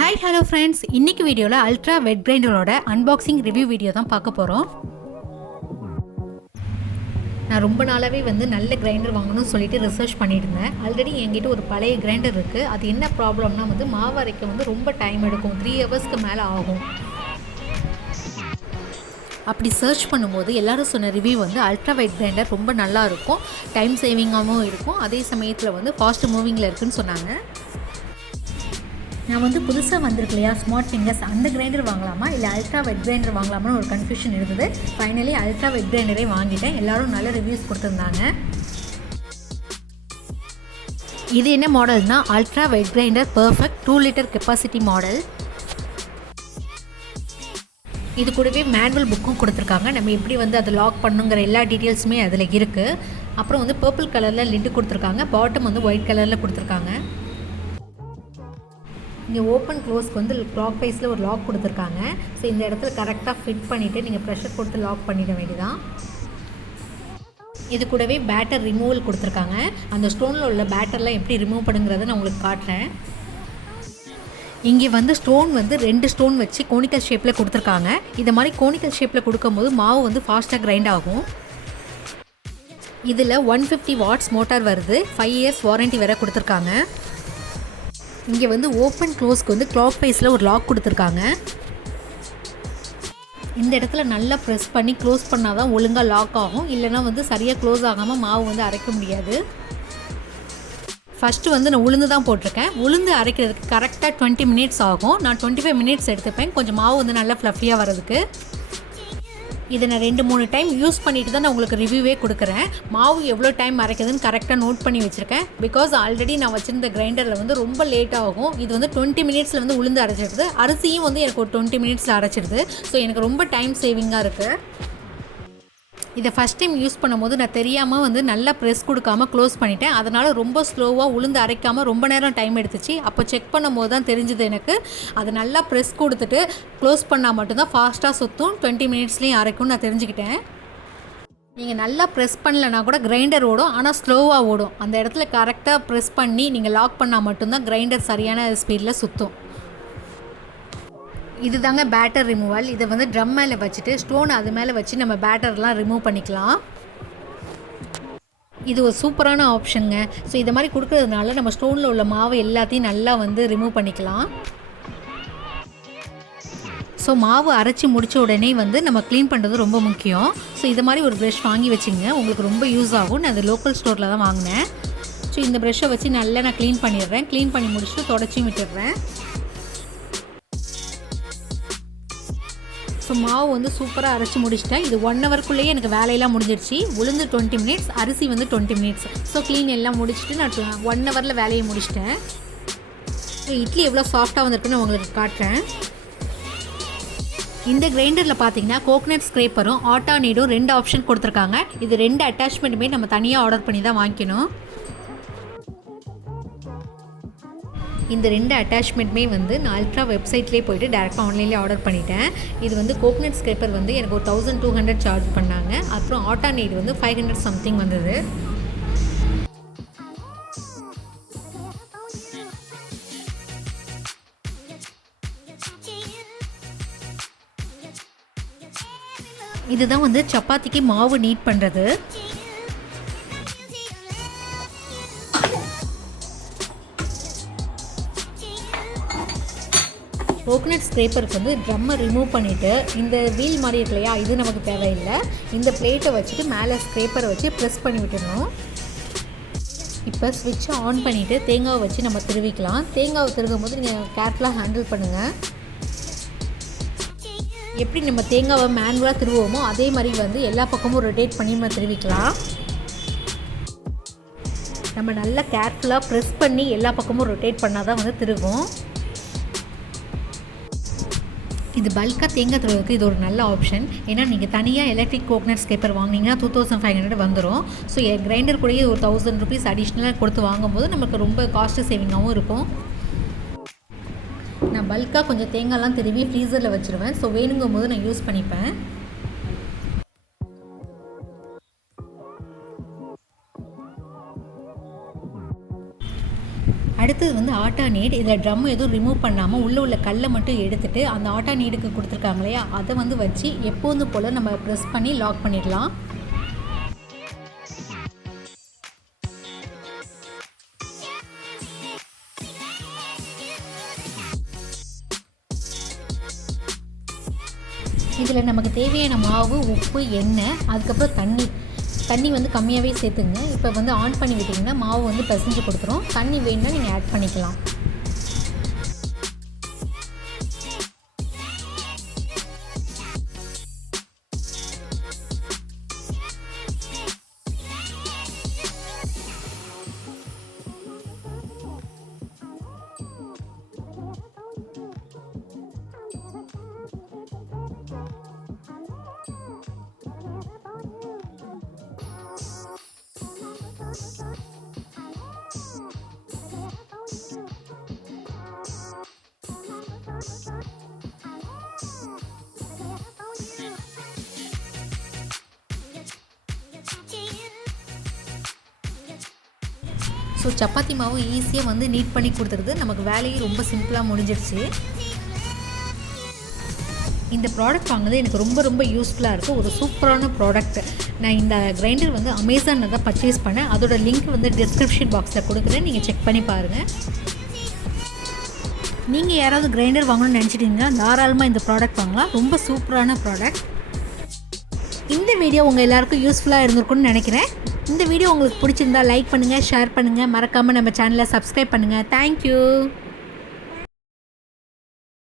Hi hello friends, இன்னைக்கு வீடியோல ultra வெட் கிரைண்டரோட unboxing review video தான் பார்க்க போறோம். நான் ரொம்ப நாளாவே நல்ல கிரைண்டர் வாங்கணும்னு சொல்லிட்டு ரிசர்ச் பண்ணிட்டு இருந்தேன். ஆல்ரெடி என்கிட்ட ஒரு பழைய கிரைண்டர் இருக்கு. அது என்ன ப்ராப்ளம்னா மாவு அரைக்க ரொம்ப டைம் எடுக்கும். 3 ஹவர்ஸ்க்கு மேல ஆகும். அப்படி சர்ச் பண்ணும்போது எல்லாரும் சொன்ன ரிவ்யூ அல்ட்ரா வெட் கிரைண்டர் ரொம்ப நல்லா இருக்கும், டைம் சேவிங்காகவும் இருக்கும், அதே சமயத்தில் ஃபாஸ்ட் மூவிங்கில் இருக்குன்னு சொன்னாங்க. நான் புதுசாக வந்திருக்கு இல்லையா ஸ்மார்ட் ஃபிங்கர்ஸ், அந்த கிரைண்டர் வாங்கலாமா இல்லை அல்ட்ரா வெட் கிரைண்டர் வாங்கலாமான்னு ஒரு கன்ஃபியூஷன் இருந்தது. ஃபைனலி அல்ட்ரா வெட் கிரைண்டரே வாங்கிட்டேன். எல்லோரும் நல்ல ரிவ்யூஸ் கொடுத்துருந்தாங்க. இது என்ன மாடல்னா ultra wet grinder perfect 2 litre capacity model. இது கூடவே மேனுவல் புக்கும் கொடுத்துருக்காங்க. நம்ம எப்படி அதை லாக் பண்ணுங்கிற எல்லா டீட்டெயில்ஸுமே அதில் இருக்குது. அப்புறம் பர்பிள் கலரில் லிட்டு கொடுத்துருக்காங்க. பாட்டம் ஒயிட் கலரில் கொடுத்துருக்காங்க. இங்கே ஓப்பன் க்ளோஸ்க்கு க்ளாக் வைஸில் ஒரு லாக் கொடுத்துருக்காங்க. ஸோ இந்த இடத்துல கரெக்டாக ஃபிட் பண்ணிவிட்டு நீங்கள் ப்ரெஷர் கொடுத்து லாக் பண்ணிட வேண்டியதான். இது கூடவே பேட்டர் ரிமூவல் கொடுத்துருக்காங்க. அந்த ஸ்டோனில் உள்ள பேட்டர்லாம் எப்படி ரிமூவ் பண்ணுங்கிறத நான் உங்களுக்கு காட்டுறேன். இங்கே ஸ்டோன் 2 ஸ்டோன் வச்சு கோனிக்கல் ஷேப்பில் கொடுத்துருக்காங்க. இதை மாதிரி கோனிக்கல் ஷேப்பில் கொடுக்கும்போது மாவு ஃபாஸ்ட்டாக கிரைண்ட் ஆகும். இதில் 150 வாட்ஸ் மோட்டார் வருது. 5 இயர்ஸ் வாரண்ட்டி வேறு கொடுத்துருக்காங்க. இங்கே ஓப்பன் க்ளோஸ்க்கு க்ளாக் வைஸில் ஒரு லாக் கொடுத்துருக்காங்க. இந்த இடத்துல நல்லா ப்ரெஸ் பண்ணி க்ளோஸ் பண்ணால் தான் ஒழுங்காக லாக் ஆகும். இல்லைனா சரியாக க்ளோஸ் ஆகாமல் மாவு அரைக்க முடியாது. ஃபஸ்ட்டு நான் உளுந்து தான் போட்டிருக்கேன். உளுந்து அரைக்கிறதுக்கு கரெக்டாக 20 மினிட்ஸ் ஆகும். நான் 25 மினிட்ஸ் எடுத்துப்பேன், கொஞ்சம் மாவு நல்லா ஃப்ளஃபியாக வரதுக்கு. இதை நான் 2-3 டைம் யூஸ் பண்ணிட்டு தான் நான் உங்களுக்கு ரிவ்யூவே கொடுக்குறேன். மாவு எவ்வளோ டைம் அரைக்குதுன்னு கரெக்டாக நோட் பண்ணி வச்சுருக்கேன். பிகாஸ் ஆல்ரெடி நான் வச்சுருந்த கிரைண்டரில் ரொம்ப லேட் ஆகும். இது 20 மினிட்ஸில் உளுந்து அரைச்சிடுது. அரிசியும் எனக்கு ஒரு 20 மினிட்ஸில் அரைச்சிடுது. ஸோ எனக்கு ரொம்ப டைம் சேவிங்காக இருக்குது. இதை ஃபஸ்ட் டைம் யூஸ் பண்ணும்போது நான் தெரியாமல் நல்லா ப்ரெஸ் கொடுக்காமல் க்ளோஸ் பண்ணிட்டேன். அதனால் ரொம்ப ஸ்லோவாக உளுந்து அரைக்காமல் ரொம்ப நேரம் டைம் எடுத்துச்சு. அப்போ செக் பண்ணும்போது தான் தெரிஞ்சுது எனக்கு. அதை நல்லா ப்ரெஸ் கொடுத்துட்டு க்ளோஸ் பண்ணால் மட்டும்தான் ஃபாஸ்ட்டாக சுற்றும், 20 மினிட்ஸ்லேயும் அரைக்கும்னு நான் தெரிஞ்சுக்கிட்டேன். நீங்கள் நல்லா ப்ரெஸ் பண்ணலைன்னா கூட கிரைண்டர் ஓடும், ஆனால் ஸ்லோவாக ஓடும். அந்த இடத்துல கரெக்டாக ப்ரெஸ் பண்ணி நீங்கள் லாக் பண்ணால் மட்டும்தான் கிரைண்டர் சரியான ஸ்பீடில் சுற்றும். இது தாங்க பேட்டர் ரிமூவல். இதை ட்ரம் மேலே வச்சுட்டு ஸ்டோன் அது மேலே வச்சு நம்ம பேட்டர்லாம் ரிமூவ் பண்ணிக்கலாம். இது ஒரு சூப்பரான ஆப்ஷனுங்க. ஸோ இதை மாதிரி கொடுக்கறதுனால நம்ம ஸ்டோனில் உள்ள மாவு எல்லாத்தையும் நல்லா ரிமூவ் பண்ணிக்கலாம். ஸோ மாவு அரைச்சி முடித்த உடனே நம்ம க்ளீன் பண்ணுறது ரொம்ப முக்கியம். ஸோ இதை மாதிரி ஒரு ப்ரஷ் வாங்கி வச்சுங்க, உங்களுக்கு ரொம்ப யூஸ் ஆகும். நான் அது லோக்கல் ஸ்டோரில் தான் வாங்கினேன். ஸோ இந்த ப்ரஷ்ஷை வச்சு நல்லா நான் க்ளீன் பண்ணிடுறேன். க்ளீன் பண்ணி முடிச்சுட்டு தொடச்சியும் விட்டுடுறேன். ஸோ மாவு சூப்பராக அரைச்சி முடிச்சிட்டேன். இது 1 ஹவருக்குள்ளேயே எனக்கு வேலையெல்லாம் முடிஞ்சிடுச்சு. உளுந்து 20 மினிட்ஸ், அரிசி 20 மினிட்ஸ். ஸோ க்ளீன் எல்லாம் முடிச்சுட்டு நான் 1 ஹவரில் வேலையை முடிச்சிட்டேன். ஸோ இட்லி எவ்வளோ சாஃப்டாக வந்திருக்குன்னு உங்களுக்கு காட்டுறேன். இந்த கிரைண்டரில் பார்த்தீங்கன்னா கோகனட் ஸ்க்ரேப்பரும் ஆட்டா நீடும் 2 ஆப்ஷன் கொடுத்துருக்காங்க. இது 2 அட்டாச்மெண்ட்டுமே நம்ம தனியாக ஆர்டர் பண்ணி தான் வாங்கிக்கணும். இந்த 2 அட்டாச்மெண்ட்டுமே நான் அல்ட்ரா வெப்சைட்லேயே போய்ட்டு டேரெக்டாக ஆன்லைன்லேயே ஆர்டர் பண்ணிட்டேன். இது கோகனட் ஸ்க்ரேப்பர் எனக்கு ஒரு 1200 சார்ஜ் பண்ணாங்க. அப்புறம் ஆட்டா நீட் 500 சம்திங் வந்தது. இதுதான் சப்பாத்திக்கு மாவு நீட் பண்ணுறது. கோகனட் ஸ்க்ரேப்பருக்கு ட்ரம்மை ரிமூவ் பண்ணிவிட்டு இந்த வீல் மாதிரி இருக்கு இல்லையா, இது நமக்கு தேவையில்லை. இந்த பிளேட்டை வச்சுட்டு மேலே ஸ்க்ரேப்பரை வச்சு ப்ரெஸ் பண்ணி விட்டுடணும். இப்போ ஸ்விட்சை ஆன் பண்ணிவிட்டு தேங்காவை வச்சு நம்ம திருவிக்கலாம். தேங்காவை திருகும் போது நீங்கள் கேர்ஃபுல்லாக ஹேண்டில் பண்ணுங்கள். எப்படி நம்ம தேங்காவை மேனுவலாக திருவோமோ அதே மாதிரி எல்லா பக்கமும் ரொட்டேட் பண்ணி நம்ம திருவிக்கலாம். நம்ம நல்லா கேர்ஃபுல்லாக ப்ரெஸ் பண்ணி எல்லா பக்கமும் ரொட்டேட் பண்ணால் தான் திருவும். இது பல்காக தேங்காய் துருவுக்கு இது ஒரு நல்ல ஆப்ஷன். ஏன்னா நீங்கள் தனியாக எலக்ட்ரிக் கோகனட் ஸ்க்ரேப்பர் வாங்கினீங்கன்னா 2500 வந்துடும். ஸோ கிரைண்டர் கூடயே ஒரு 1000 ருபீஸ் அடிஷ்னலாக கொடுத்து வாங்கும்போது நமக்கு ரொம்ப காஸ்ட்டு சேவிங்காகவும் இருக்கும். நான் பல்காக கொஞ்சம் தேங்காய்லாம் திருவி ஃப்ரீசரில் வச்சுருவேன். ஸோ வேணுங்கும் போது நான் யூஸ் பண்ணிப்பேன். அடுத்தது வந்து ஆட்டா நீட். இதில் ட்ரம் எதுவும் ரிமூவ் பண்ணாமல் உள்ள கல்லை மட்டும் எடுத்துகிட்டு அந்த ஆட்டா நீடுக்கு கொடுத்துருக்காங்க இல்லையா, அதை வந்து வச்சு எப்போதும் போல் நம்ம ப்ரெஸ் பண்ணி லாக் பண்ணிடலாம். இதில் நமக்கு தேவையான மாவு, உப்பு, எண்ணெய், அதுக்கப்புறம் தண்ணி வந்து கம்மியாகவே சேர்த்துங்க. இப்போ வந்து ஆன் பண்ணி விட்டிங்கன்னா மாவு வந்து பிசைஞ்சு கொடுத்துரும். தண்ணி வேணும்னா நீங்கள் ஆட் பண்ணிக்கலாம். ஸோ சப்பாத்தி மாவு ஈஸியாக வந்து நீட் பண்ணி கொடுத்துருது. நமக்கு வேலையும் ரொம்ப சிம்பிளாக முடிஞ்சிடுச்சு. இந்த ப்ராடக்ட் வாங்குறது எனக்கு ரொம்ப ரொம்ப யூஸ்ஃபுல்லாக இருக்குது. ஒரு சூப்பரான ப்ராடக்ட். நான் இந்த கிரைண்டர் வந்து அமேசானில் தான் பர்ச்சேஸ் பண்ணேன். அதோட லிங்க் வந்து டிஸ்கிரிப்ஷன் பாக்ஸில் கொடுக்குறேன், நீங்கள் செக் பண்ணி பாருங்கள். நீங்கள் யாராவது கிரைண்டர் வாங்கணும்னு நினச்சிட்டிங்கன்னா தாராளமாக இந்த ப்ராடக்ட் வாங்கலாம். ரொம்ப சூப்பரான ப்ராடக்ட். இந்த வீடியோ உங்கள் எல்லாருக்கும் யூஸ்ஃபுல்லாக இருந்திருக்கும்னு நினைக்கிறேன். இந்த வீடியோ உங்களுக்கு பிடிச்சிருந்தா லைக் பண்ணுங்கள், ஷேர் பண்ணுங்கள், மறக்காமல் நம்ம சேனலை சப்ஸ்கிரைப் பண்ணுங்கள். தேங்க்யூ.